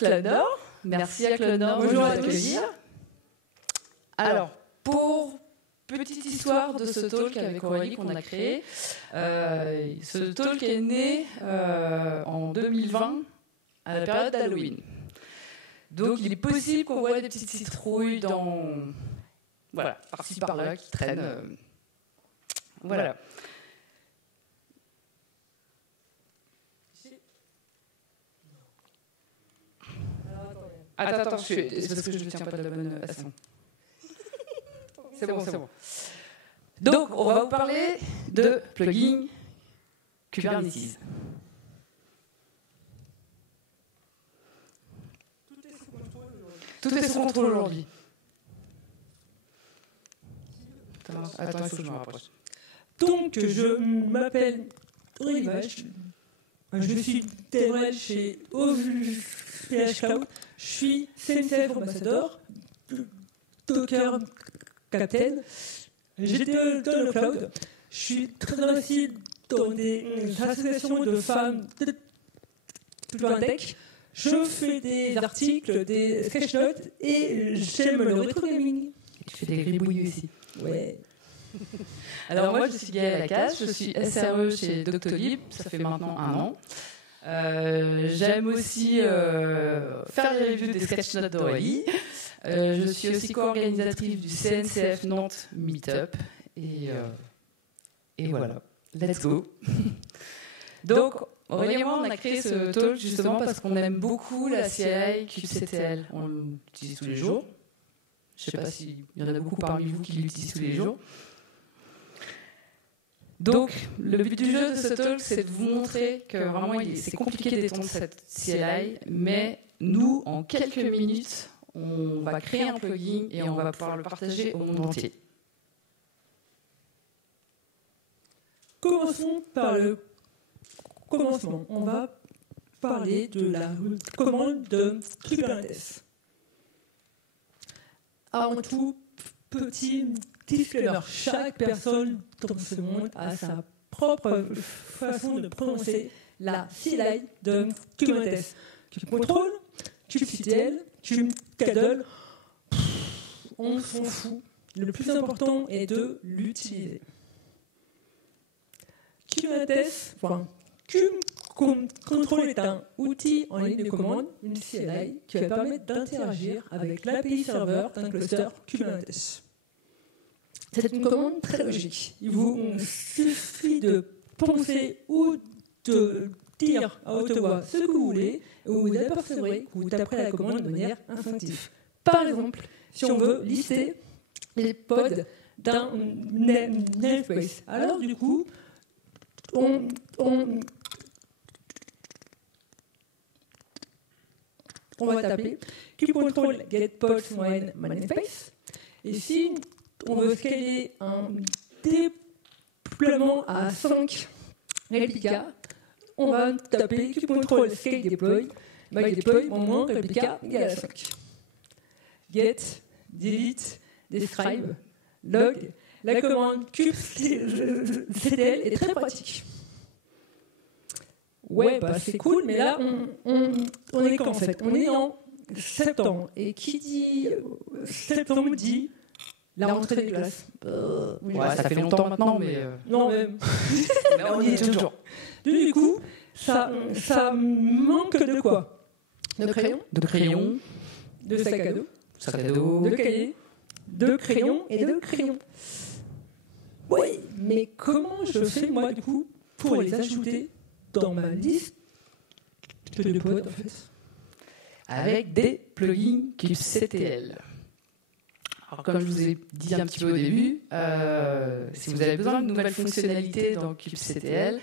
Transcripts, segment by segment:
Claude Nord. Merci à Claude Nord de nous accueillir. Alors, pour petite histoire de ce talk avec Aurélie qu'on a créé, ce talk est né en 2020 à la période d'Halloween. Donc, il est possible qu'on voit des petites citrouilles par-ci par-là qui traînent. Voilà. Attends, c'est parce que je ne tiens pas de la bonne façon. C'est bon. Donc, on va vous parler de plugin Kubernetes. Tout est sous contrôle aujourd'hui. Attends, il faut que je me rapproche. Donc, je m'appelle Aurélie Vache. Je suis DevRel chez OVH Cloud. Je suis CNCF ambassadeur, Docker Captain. J'étais dans le cloud. Je suis très investi dans des associations de femmes de la tech. Je fais des articles, des sketchnotes et j'aime le rétro gaming. Je fais des gribouillis aussi. Ouais. Alors moi, je suis Gaëlle Lacasse, je suis SRE chez Doctolib, ça fait maintenant 1 an. J'aime aussi faire les reviews des sketchnotes d'Aurélie. Je suis aussi co-organisatrice du CNCF Nantes Meetup. Et voilà, let's go. Donc, Aurélie et moi, on a créé ce talk justement parce qu'on aime beaucoup la CLI kubectl. On l'utilise tous les jours. Je ne sais pas s'il y en a beaucoup parmi vous qui l'utilisent tous les jours. Donc, le but du jeu de ce talk, c'est de vous montrer que vraiment, c'est compliqué d'étendre cette CLI, mais nous, en quelques minutes, on va créer un plugin et on va pouvoir le partager au monde entier. Commençons par le commencement. On va parler de la commande de Kubernetes. Avant tout, petit disclaimer, chaque personne dans ce monde a sa propre façon de prononcer la CLI de Kubernetes. Kubectl, kubectl, kubectl, on s'en fout. Le plus important est de l'utiliser. Kubernetes, kubectl est un outil en ligne de commande, une CLI, qui va permettre d'interagir avec l'API serveur d'un cluster Kubernetes. C'est une commande très logique. Il vous suffit de penser ou de dire à haute voix ce que vous voulez, et vous apercevrez que vous taperez la commande de manière instinctive. Par exemple, si on veut lister les pods d'un namespace, alors du coup, on va taper kubectl get pods namespace, et si on veut scaler un déploiement à 5 réplicas, on va taper kubectl scale deploy, by deploy en moins réplica égale à 5. Get, delete, describe, log, la commande kubectl est très pratique. Ouais, c'est cool, mais là, on est quand en fait? On est en septembre. Et qui dit septembre dit la rentrée des classes. Ça fait longtemps maintenant, mais... Non, mais... mais on y est toujours. Du coup, ça manque de quoi? De crayons. De sac à dos. De cahiers. De crayons et de crayons. Oui, mais comment je fais, moi, du coup, pour les ajouter dans ma liste de pods, en fait? Avec des plugins kubectl. Alors, comme je vous ai dit un petit peu au début, si vous avez besoin de nouvelles fonctionnalités dans kubectl,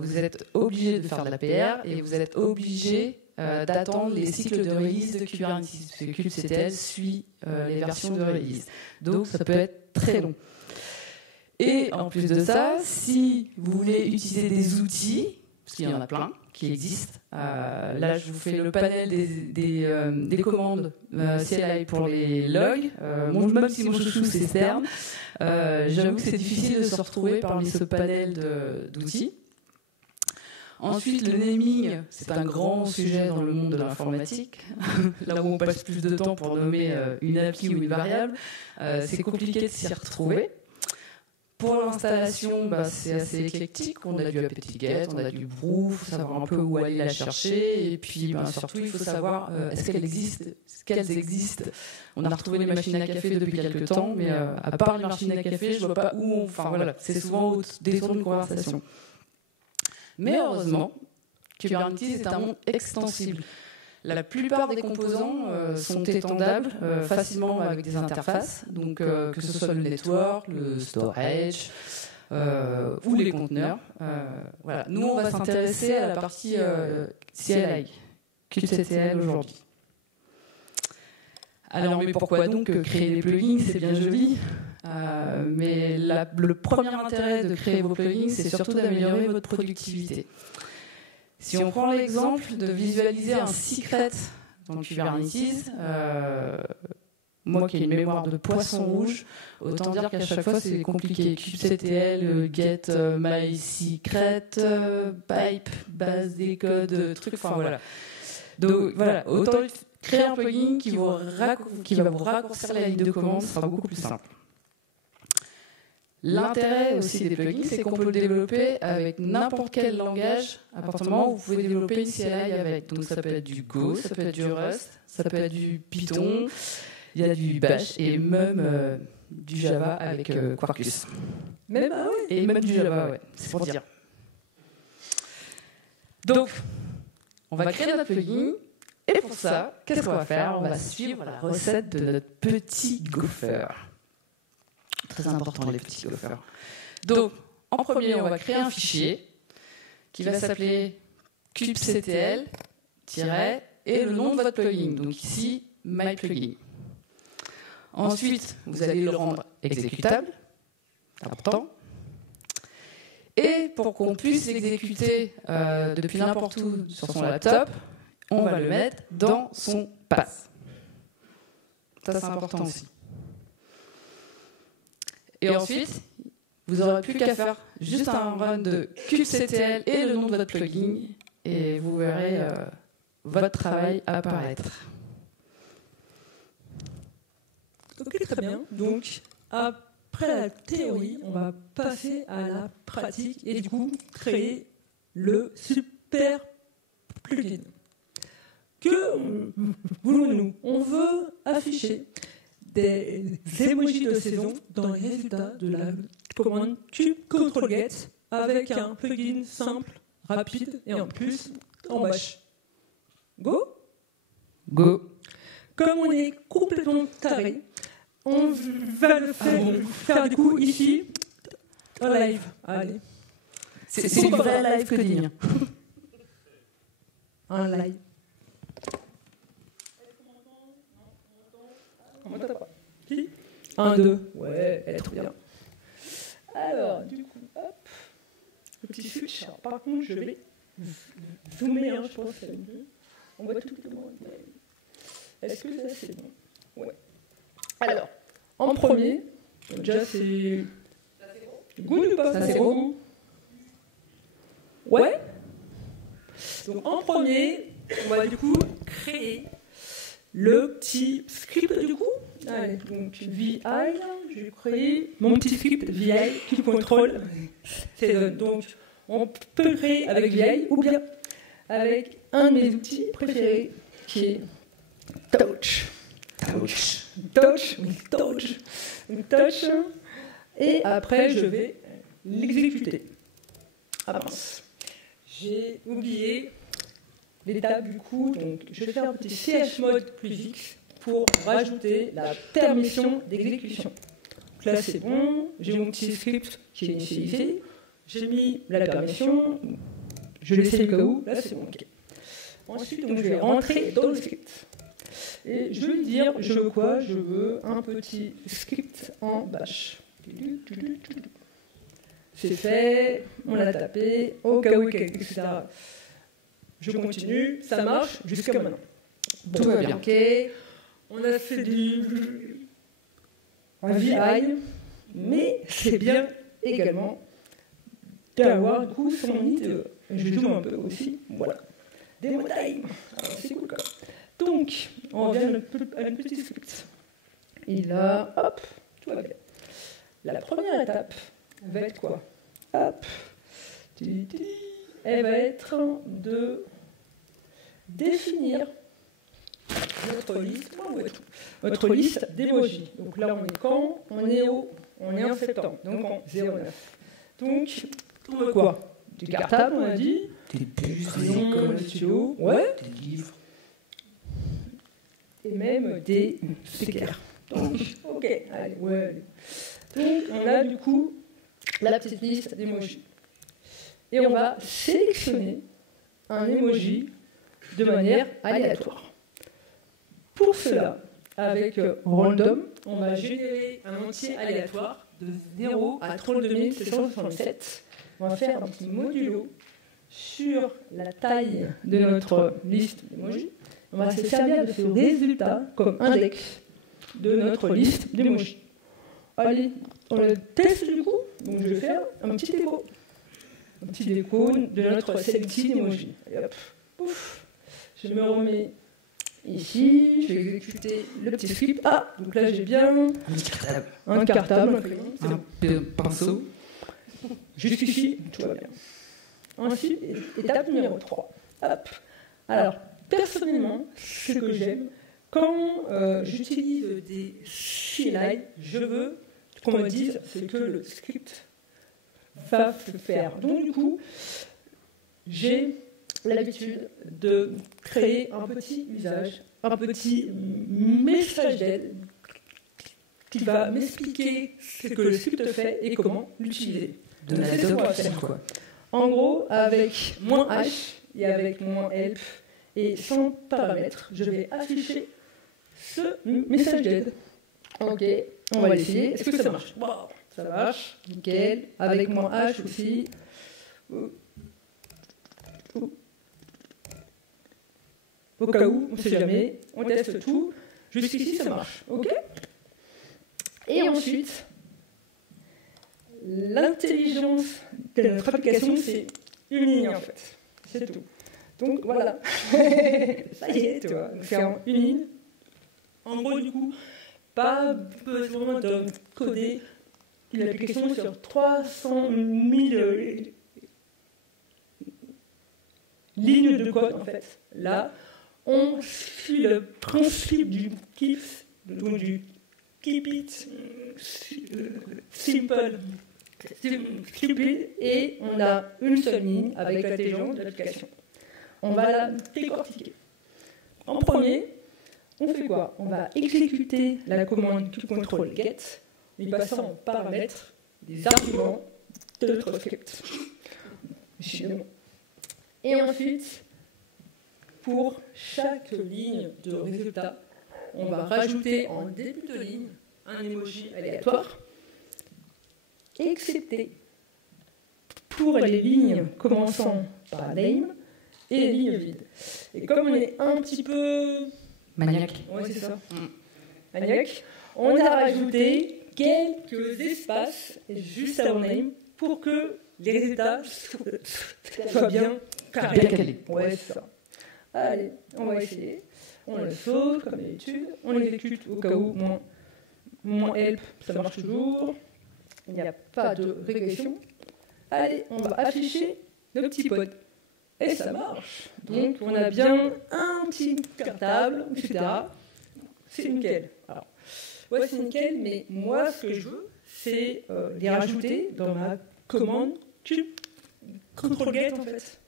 vous êtes obligé de faire de l'APR et vous êtes obligé d'attendre les cycles de release de Kubernetes, parce que kubectl suit les versions de release. Donc, ça peut être très long. Et en plus de ça, si vous voulez utiliser des outils, parce qu'il y en a plein qui existent, là je vous fais le panel des commandes CLI pour les logs. Même si mon chouchou c'est Stern, j'avoue que c'est difficile de se retrouver parmi ce panel d'outils. Ensuite, le naming, c'est un grand sujet dans le monde de l'informatique. Là où on passe plus de temps pour nommer une appli ou une variable, c'est compliqué de s'y retrouver. Pour l'installation, c'est assez éclectique. On a du apt-get, on a du brew, il faut savoir un peu où aller la chercher. Et puis, surtout, il faut savoir est-ce qu'elles existent. On a retrouvé les machines à café depuis quelques temps, mais à part les machines à café, je ne vois pas où c'est souvent au détour d'une conversation. Mais heureusement, Kubernetes est un monde extensible. La plupart des composants sont étendables facilement avec des interfaces, donc que ce soit le network, le storage ou les conteneurs. Voilà. Nous, on va s'intéresser à la partie CLI, kubectl aujourd'hui. Alors, mais pourquoi donc créer des plugins? C'est bien joli, mais le premier intérêt de créer vos plugins, c'est surtout d'améliorer votre productivité. Si on prend l'exemple de visualiser un secret dans Kubernetes, moi qui ai une mémoire de poisson rouge, autant dire qu'à chaque fois c'est compliqué. kubectl, get, mysecret, pipe, base des codes, trucs, enfin voilà. Donc voilà, autant créer un plugin qui va vous raccourcir la ligne de commande, ce sera beaucoup plus simple. L'intérêt aussi des plugins, c'est qu'on peut le développer avec n'importe quel langage. À partir du moment où vous pouvez développer une CLI avec. Donc ça peut être du Go, ça peut être du Rust, ça peut être du Python, il y a du Bash et même du Java avec Quarkus. Même Et même du Java, ouais, c'est pour dire. Donc, on va créer notre plugin. Et pour ça, qu'est-ce qu'on va faire? On va suivre la recette de notre petit Gopher. Très important, les petits Gophers. Donc, en premier, on va créer un fichier qui va s'appeler kubectl- et le nom de votre plugin. Donc ici, myplugin. Ensuite, vous allez le rendre exécutable. Important. Et pour qu'on puisse l'exécuter depuis n'importe où sur son laptop, on va le mettre dans son pass. Ça, c'est important aussi. Et ensuite, vous n'aurez plus qu'à faire juste un run de kubectl et le nom de votre plugin, et vous verrez votre travail apparaître. Ok, très bien. Donc, après la théorie, on va passer à la pratique et du coup, créer le super plugin. Que voulons-nous? On veut afficher des emojis de saison dans les résultats de la commande kubectl avec un plugin simple, rapide et en plus en bash. Go? Go. Comme on est complètement taré, on va le faire du coup ici en live. Allez. C'est du vrai live coding. En live. Qui? 1, 2. Ouais, elle est trop bien. Alors, du coup, hop. Le petit switch. Alors, par contre, je vais zoomer, je pense que c'est mieux. On voit tout le monde. Est-ce que ça, c'est bon? Ouais. Alors, en premier, déjà, c'est... Good ou pas? Ça, c'est gros. Ouais. Donc, en premier, on va du coup créer le petit script du coup. Allez, donc VI, je vais créer mon petit script VI qui contrôle. Donc, on peut le créer avec VI ou bien avec un de mes outils préférés qui est Touch. Et après, je vais l'exécuter. Ah mince. J'ai oublié l'étape du coup, donc je vais faire un petit chmod plus X pour rajouter la permission d'exécution. Donc là c'est bon, j'ai mon petit script qui est initialisé, j'ai mis la permission, je l'ai laissé le cas où, là c'est bon, ok. Ensuite donc, je vais rentrer dans le script. Et je vais lui dire, je veux quoi? Je veux un petit script en bash. C'est fait, on l'a tapé, au cas où, etc. Je continue, ça marche jusqu'à maintenant. Bon, Tout va bien. Ok, on a fait du VI, mais c'est bien également d'avoir du coup son IDE. Je zoome un peu aussi. Voilà. Des montagnes. Alors, c'est cool, quoi. Donc, on revient à une petite script. Et là, hop, tout va bien. La première étape va être quoi? Hop. Elle va être de définir notre liste d'emojis. Donc là, on est quand? On est en septembre, donc en 09. Donc, on veut quoi? Du cartable, on a dit. Des puces, des crayons, des stylos, ouais. Des livres. Et même des stickers. Donc, ok, allez, ouais. Donc, on a du coup la petite liste d'emojis. Et on va sélectionner un emoji de manière aléatoire. Pour cela, avec Random, on va générer un entier aléatoire de 0 à 32 767. On va faire un petit modulo sur la taille de notre liste d'emojis. On va se servir de ce résultat comme index de notre liste d'emojis. Allez, on le teste du coup. Donc je vais faire un petit déco. Un petit déco de notre sélection d'emojis. Allez hop, pouf. Je me remets ici, je vais exécuter le petit script. Ah, donc là j'ai bien un cartable, un crayon, Un pinceau. jusqu'ici, tout va bien. Ensuite, étape numéro 3. Hop. Alors, personnellement, ce que j'aime, quand j'utilise des CLI, je veux qu'on me dise ce que le script va faire. Donc du coup, j'ai l'habitude de créer un petit usage, un petit message d'aide qui va m'expliquer ce que le script fait et comment l'utiliser. De la doc, quoi. En gros, avec -h et avec -help et sans paramètres, je vais afficher ce message d'aide. Ok, on va l'essayer. Est-ce que ça marche? Wow, ça marche, nickel. Avec -h aussi. Au cas où, on ne sait jamais, on teste tout. Jusqu'ici, ça marche. Ok. Et ensuite, l'intelligence de notre application, c'est une ligne en fait. C'est tout. Donc voilà. Ça y est, tu vois. C'est en une ligne. En gros, du coup, pas besoin de coder une application sur 300 000 lignes de code en fait. Là, on suit le principe du keep it simple, stupid, et on a une seule ligne avec l'intelligence de l'application. On va la décortiquer. En premier, on fait quoi? On va exécuter la commande control get, en passant en paramètres des arguments de notre script. Et ensuite, pour chaque ligne de résultat, on va rajouter en début de ligne un emoji aléatoire, excepté pour les lignes commençant par name et les lignes vides. Et comme on est un petit peu maniaque, ouais, c'est ça. Maniaque, on a rajouté quelques espaces juste avant name pour que les résultats soient bien calés. Ouais, c'est ça. Allez, on va essayer. On le sauve comme d'habitude. On l'exécute au cas où mon help, ça marche toujours. Il n'y a pas de régression. Allez, on va afficher le petit pod. Et ça marche. Donc on a bien un petit cartable, etc. C'est nickel. Alors, ouais, c'est nickel, mais moi, ce que je veux, c'est les rajouter dans ma commande control get en fait.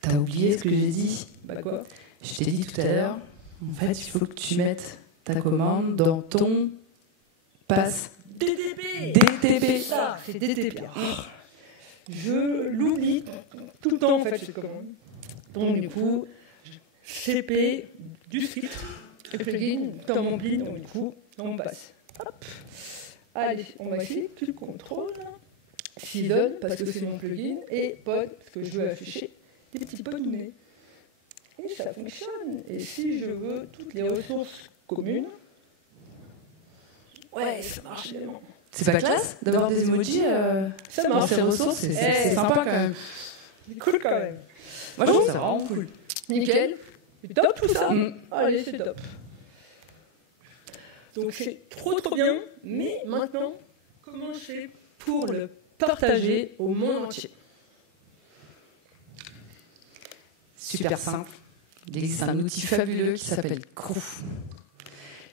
T'as oublié ce que j'ai dit? Bah quoi? Je t'ai dit tout à l'heure, en fait, il faut que tu mettes ta commande dans ton pass DTP. Ça, c'est DTP. Je l'oublie tout le temps en fait cette commande. Donc du coup, CP du script, plugin dans mon bin, donc du coup, on passe. Hop. Allez, on va essayer plus contrôle. Season, parce que c'est mon plugin, et pod, parce que je veux afficher des petits pods nés. Et ça fonctionne. Et si je veux toutes les ressources communes, ouais, ça marche vraiment. C'est pas classe d'avoir des emojis ça marche. dans ces ressources, c'est sympa quand même. C'est cool quand même. Moi, je trouve ça vraiment cool. Nickel. C'est top tout ça. Allez, c'est top. Donc c'est trop bien, mais maintenant, comment je fais pour le partager au monde entier? Super simple. Il existe un outil fabuleux qui s'appelle Crew.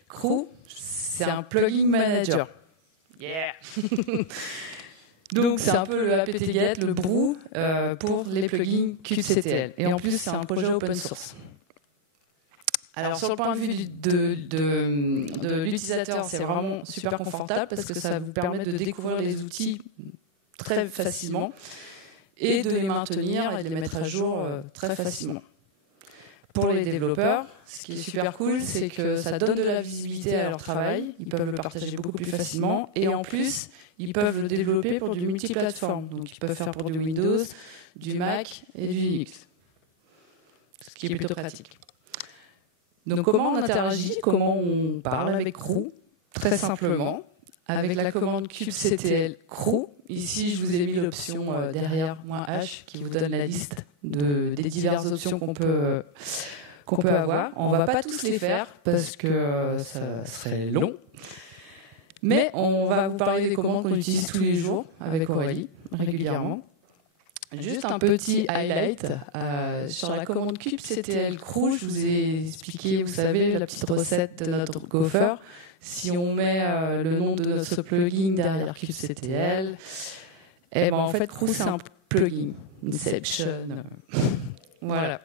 Crew, c'est un plugin manager. Yeah. Donc c'est un peu le apt-get, le brew pour les plugins kubectl. Et en plus, c'est un projet open source. Alors sur le point de vue de l'utilisateur, c'est vraiment super confortable parce que ça vous permet de découvrir les outils très facilement et de les maintenir et de les mettre à jour très facilement. Pour les développeurs, ce qui est super cool, c'est que ça donne de la visibilité à leur travail, ils peuvent le partager beaucoup plus facilement et en plus, ils peuvent le développer pour du multiplateforme. Donc ils peuvent faire pour du Windows, du Mac et du Linux. Ce qui est plutôt pratique. Donc comment on interagit, comment on parle avec Crew? Très simplement, avec la commande kubectl crew. Ici, je vous ai mis l'option derrière "-h" qui vous donne la liste des diverses options qu'on peut avoir. On ne va pas tous les faire parce que ça serait long. Mais on va vous parler des commandes qu'on utilise tous les jours avec Aurélie, régulièrement. Juste un petit highlight sur la commande kubectl crew. Je vous ai expliqué, vous savez, la petite recette de notre Gopher. Si on met le nom de ce plugin derrière kubectl, et ben en fait, Crew, c'est un plugin. Inception. Voilà.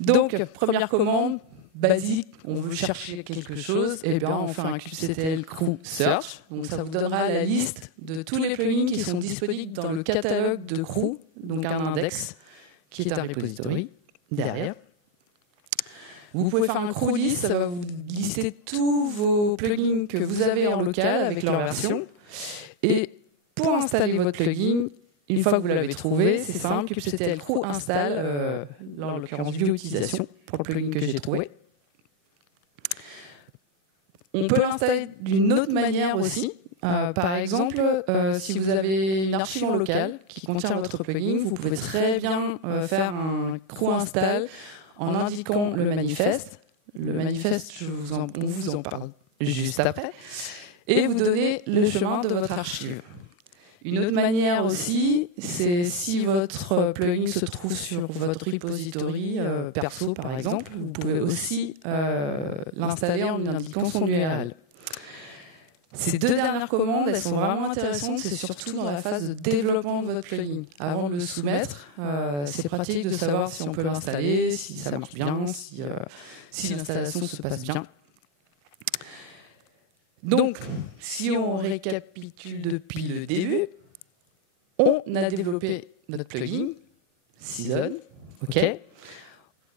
Donc, première commande, basique, on veut chercher quelque chose, et bien on fait un kubectl crew search. Donc ça vous donnera la liste de tous les plugins qui sont disponibles dans le catalogue de Crew, donc un index qui est un repository derrière. Vous pouvez faire un crew list, ça va vous lister tous vos plugins que vous avez en local avec leur version. Et pour installer votre plugin, une fois que vous l'avez trouvé, c'est simple, kubectl crew install, là en l'occurrence view utilisation, pour le plugin que j'ai trouvé. On peut l'installer d'une autre manière aussi. Par exemple, si vous avez une archive en local qui contient votre plugin, vous pouvez très bien faire un crew install en indiquant le manifeste. Le manifeste, on vous en parle juste après. Et vous donnez le chemin de votre archive. Une autre manière aussi, c'est si votre plugin se trouve sur votre repository perso, par exemple, vous pouvez aussi l'installer en indiquant son URL. Ces deux dernières commandes, elles sont vraiment intéressantes, c'est surtout dans la phase de développement de votre plugin. Avant de le soumettre, c'est pratique de savoir si on peut l'installer, si ça marche bien, si l'installation se passe bien. Donc, si on récapitule depuis le début, on a développé notre plugin, Season, ok.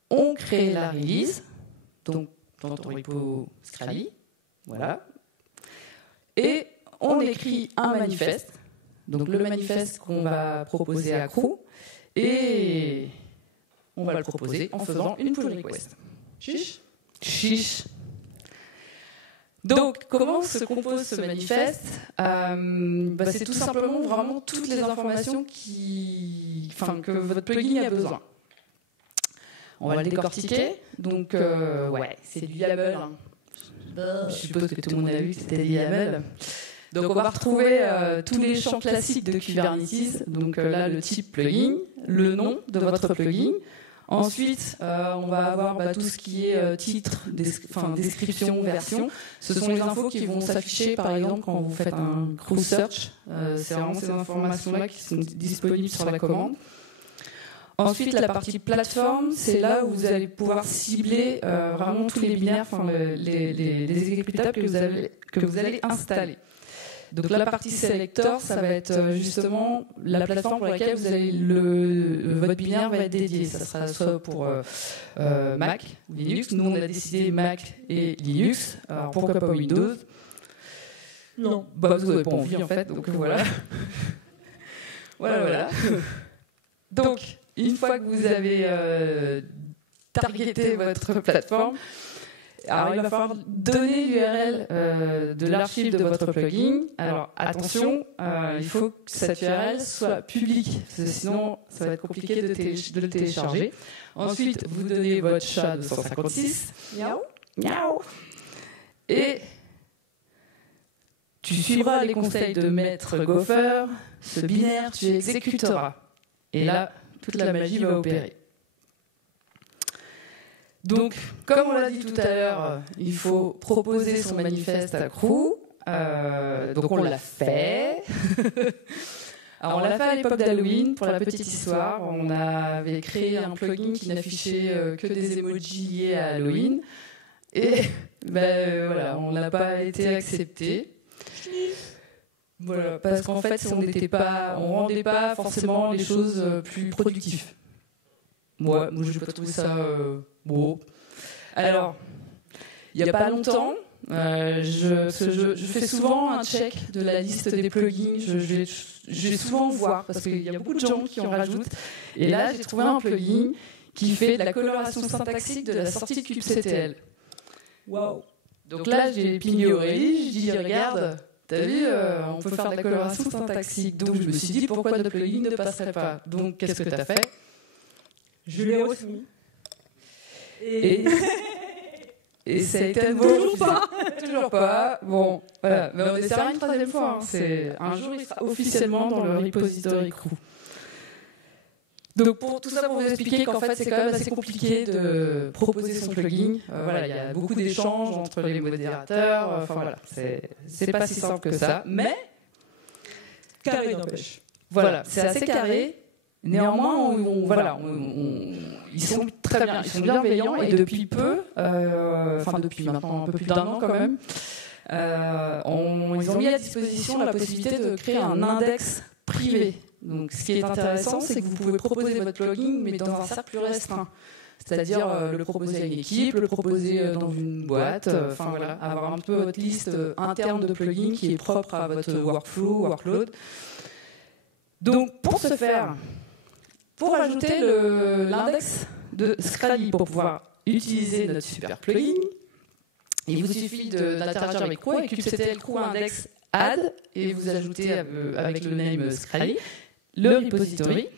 On crée la release, donc dans ton repo Scrally, voilà. Et on écrit un manifeste, donc le manifeste qu'on va proposer à Crew, et on va le proposer en faisant une pull request. Chiche. Chiche. Donc, comment se compose ce manifeste? C'est tout simplement vraiment toutes les informations que votre plugin a besoin. On va le décortiquer. Donc, c'est du YAML. Hein. Je suppose que tout le monde a vu que c'était du YAML. Donc, on va retrouver tous les champs classiques de Kubernetes. Donc là, le type plugin, le nom de votre plugin. Ensuite, on va avoir tout ce qui est titre, description, version. Ce sont les infos qui vont s'afficher, par exemple, quand vous faites un crew search. C'est vraiment ces informations-là qui sont disponibles sur la commande. Ensuite, la partie plateforme, c'est là où vous allez pouvoir cibler vraiment tous les binaires, les exécutables que vous allez installer. Donc la partie selector, ça va être justement la plateforme pour laquelle vous allez votre binaire va être dédié. Ça sera soit pour Mac ou Linux. Nous, on a décidé Mac et Linux. Alors pourquoi pas Windows? Non. Vous n'avez pas envie en fait, donc voilà. voilà. Donc, une fois que vous avez targeté votre plateforme, Alors, il va falloir donner l'URL de l'archive de votre plugin. Alors, attention, il faut que cette URL soit publique, parce que sinon, ça va être compliqué de le télécharger. Ensuite, vous donnez votre chat 256. Miaou. Miaou. Et tu suivras les conseils de Maître Gopher. Ce binaire, tu exécuteras. Et là, toute la magie va opérer. Donc, comme on l'a dit tout à l'heure, il faut proposer son manifeste à Crew. Donc, on l'a fait. Alors, on l'a fait à l'époque d'Halloween, pour la petite histoire. On avait créé un plugin qui n'affichait que des emojis liés à Halloween. Et voilà, on n'a pas été accepté. Voilà, parce qu'en fait, on rendait pas forcément les choses plus productives. Moi, je n'ai pas trouvé ça beau. Alors, il n'y a pas longtemps, je fais souvent un check de la liste des plugins. Je vais souvent voir, parce qu'il y a beaucoup de gens qui en rajoutent. Et là, j'ai trouvé un plugin qui fait de la coloration syntaxique de la sortie de kubectl. Waouh. Donc là, j'ai pingé Aurélie, je dis regarde, t'as vu, on peut faire de la coloration syntaxique. Donc je me suis dit pourquoi notre plugin ne passerait pas. Donc qu'est-ce que t'as fait? Je l'ai reçu. Et ça a été toujours pas. Bon, voilà. Mais on essaiera une troisième fois. Un jour, il sera officiellement dans le repository Crew. Donc pour tout ça, pour vous expliquer qu'en fait, c'est quand même assez compliqué de proposer son plugin. Voilà, il y a beaucoup d'échanges entre les modérateurs. Enfin voilà, c'est pas si simple que ça. Mais carré n'empêche. Voilà, c'est assez carré. Néanmoins, ils sont très bien, ils sont bienveillants et depuis peu, depuis maintenant un peu plus d'un an quand même, ils ont mis à disposition la possibilité de créer un index privé. Donc, ce qui est intéressant, c'est que vous pouvez proposer votre plugin, mais dans un cercle plus restreint. C'est-à-dire le proposer à une équipe, le proposer dans une boîte, avoir un peu votre liste interne de plugins qui est propre à votre workflow, workload. Donc, pour ce faire, pour ajouter l'index de Scrally pour pouvoir utiliser notre super plugin, il vous suffit d'interagir avec Crew, avec kubectl Crew index add, et vous ajoutez avec le name Scrally le repository.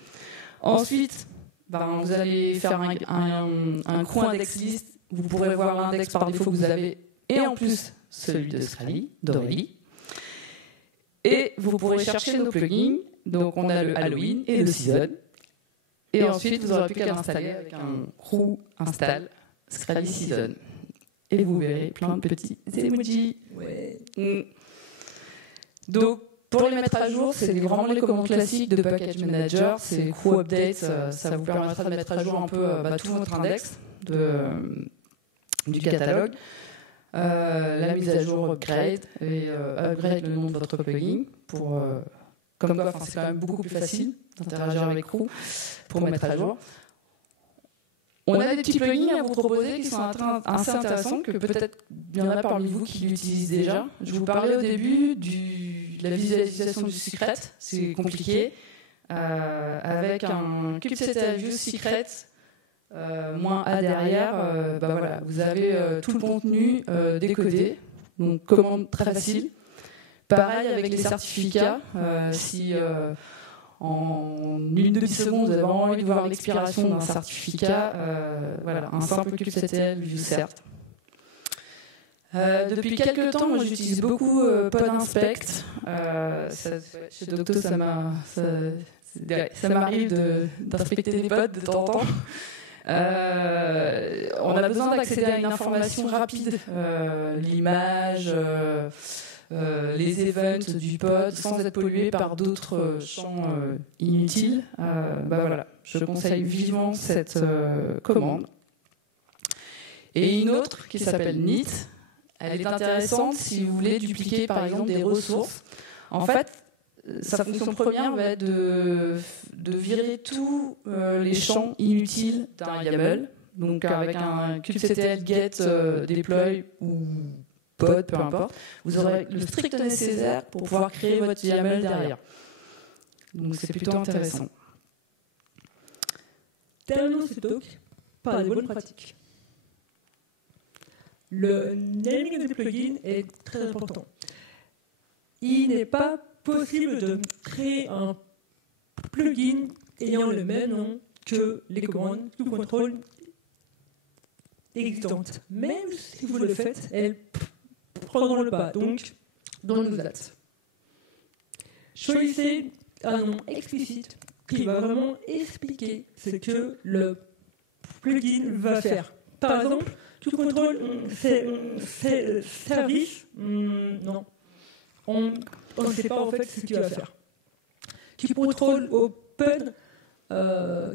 Ensuite, vous allez faire un Crew index list. Vous pourrez voir l'index par défaut que vous avez, et en plus celui de Scrally, d'Aurélie. Et vous pourrez chercher nos plugins. Donc on a le Halloween et le Season. Et ensuite, vous n'aurez plus qu'à l'installer avec un Crew install Scrally Season. Et vous verrez plein de petits emojis. Ouais. Donc, pour les mettre à jour, c'est vraiment les commandes classiques de Package Manager. C'est Crew Update. Ça vous permettra de mettre à jour un peu tout votre index du catalogue. La mise à jour upgrade et upgrade le nom de votre plugin pour... Comme quoi, c'est quand même beaucoup plus facile d'interagir avec Crew pour mettre à jour. On a des petits plugins à vous proposer qui sont assez intéressants, que peut-être il y en a parmi vous qui l'utilisent déjà. Je vous parlais au début de la visualisation du secret, c'est compliqué. Avec un kubectl view secret moins A derrière, vous avez tout le contenu décodé, donc commande très facile. Pareil avec les certificats, si en une demi-seconde vous avez envie de voir l'expiration d'un certificat, un simple kubectl viewcert. Depuis quelques temps, moi j'utilise beaucoup PodInspect. Chez Docto, ça m'arrive d'inspecter des pods de temps en temps. On a besoin d'accéder à une information rapide, l'image, les events du pod, sans être pollué par d'autres champs inutiles. Je conseille vivement cette commande. Et une autre qui s'appelle Neat. Elle est intéressante si vous voulez dupliquer par exemple des ressources. En fait, sa fonction première va être de virer tous les champs inutiles d'un YAML. Donc avec un kubectl get deploy ou pod, peu importe, vous aurez le strict nécessaire pour pouvoir créer votre YAML derrière. Donc c'est plutôt intéressant. Terminons ce talk par les bonnes pratiques. le naming des plugins est très important. Il n'est pas possible de créer un plugin ayant le même nom que les commandes sous contrôle existantes. Même si vous le faites, elles prendront le pas. Donc, dans nos dates. Choisissez un nom explicite qui va vraiment expliquer ce que le plugin va faire. Par exemple, tout contrôle service, non. On ne sait pas en fait ce qu'il va faire. Tout contrôle open,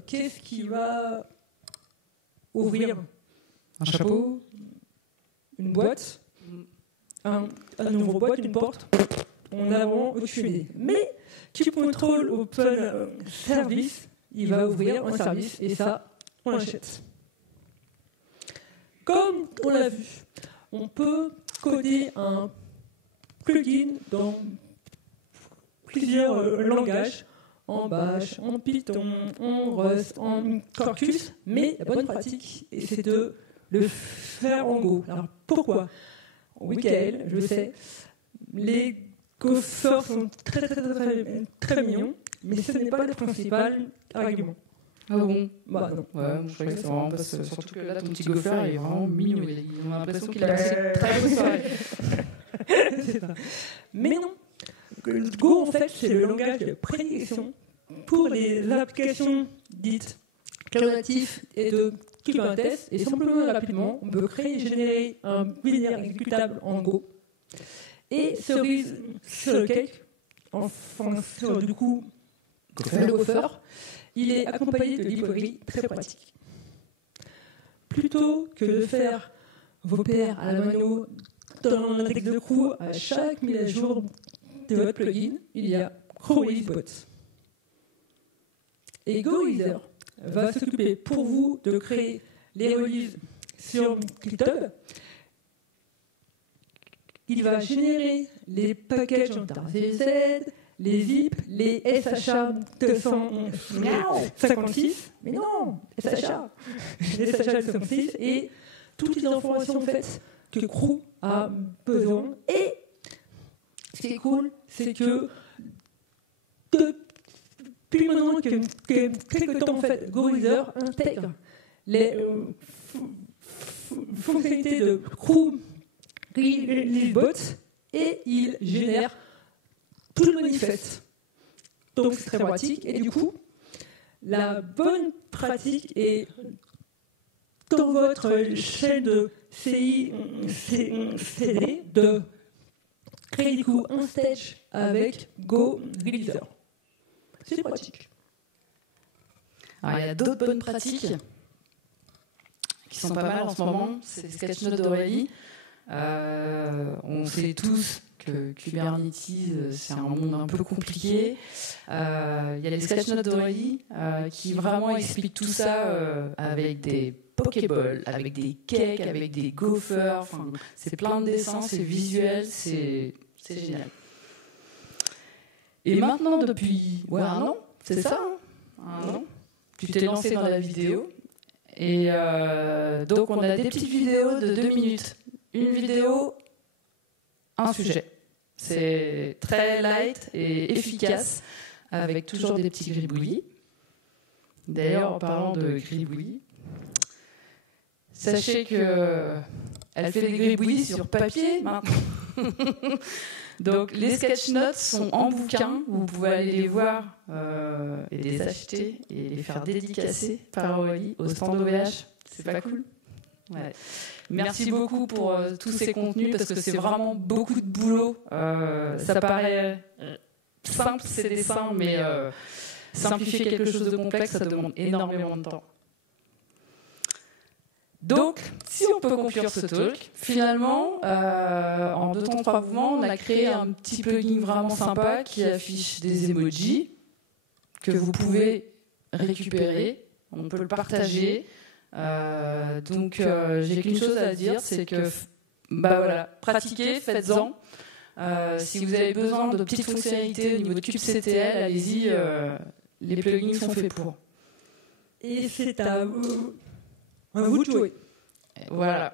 qu'est-ce qui va ouvrir? Un chapeau, une boîte, un ouvre boîte, une porte. On a vraiment aucune idée. Mais tu contrôles open service, il va ouvrir un service et ça, on l'achète. Comme on l'a vu, on peut coder un plugin dans plusieurs langages, en Bash, en Python, en Rust, en Quarkus, mais la bonne pratique, c'est de le faire en Go. Alors pourquoi? Oui, Kael, je sais, les gophers sont très mignons, mais ce n'est pas le principal argument. Ah bon? Bah non. Ouais, je croyais que c'est vraiment parce que surtout que là, ton petit gopher il est vraiment mignon. On a l'impression qu'il a passé une très bonne soirée. Mais non. Go, en fait, c'est le langage de prédilection pour les applications dites cloud-native et de Kubernetes. Et simplement, rapidement, on peut créer et générer un binaire exécutable en Go. Et cerise sur le cake, enfin, sur du coup, le gopher, il est accompagné de librairies très pratiques. Plutôt que de faire vos paires à la mano dans l'index de crew à chaque mise à jour de votre plugin, il y a CrowReleaseBot. Et GoReleaser va s'occuper pour vous de créer les releases sur GitHub. Il va générer les packages en CZ, les zip, les SHA 256, mais non, SHA, les SHA 256 et toutes les informations en fait que Crew a besoin. Et ce qui est cool, c'est que depuis maintenant quelques temps en fait, GoReleaser intègre les fonctionnalités de Crew ReleaseBot et il génère tout le manifeste. Donc c'est très pratique. Et du coup, la bonne pratique est dans votre chaîne de CI/CD de créer du coup un stage avec GoReleaser. C'est pratique. Alors, il y a d'autres bonnes pratiques qui sont pas mal en ce moment. C'est les sketchnotes d'Aurélie. On sait tous que Kubernetes, c'est un monde un peu compliqué. Il y a les sketchnotes d'Aurélie qui vraiment expliquent tout ça avec des Pokéballs, avec des cakes, avec des gophers. Enfin, c'est plein de dessins, c'est visuel, c'est génial. Et maintenant, depuis un an, c'est ça, un an, tu t'es lancé dans la vidéo. Et donc, on a des petites vidéos de 2 minutes. Une vidéo, un sujet. C'est très light et efficace, avec toujours des petits gribouillis. D'ailleurs, en parlant de gribouillis, sachez qu'elle fait des gribouillis sur papier maintenant. Donc, les sketchnotes sont en bouquin. Vous pouvez aller les voir et les acheter et les faire dédicacer par Aurélie au stand OVH. C'est pas cool? Ouais. Merci beaucoup pour tous ces contenus parce que c'est vraiment beaucoup de boulot. Ça paraît simple ces dessins, mais simplifier quelque chose de complexe, ça demande énormément de temps. Donc, si on peut conclure ce talk, finalement, en 2 temps 3 mouvements, on a créé un petit plugin vraiment sympa qui affiche des emojis que vous pouvez récupérer. On peut le partager. Donc, j'ai qu'une chose à dire, c'est que voilà, pratiquez, faites-en. Si vous avez besoin de petites fonctionnalités au niveau de kubectl, allez-y, les plugins sont faits pour. Et c'est à vous de jouer. Voilà.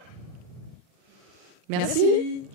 Merci.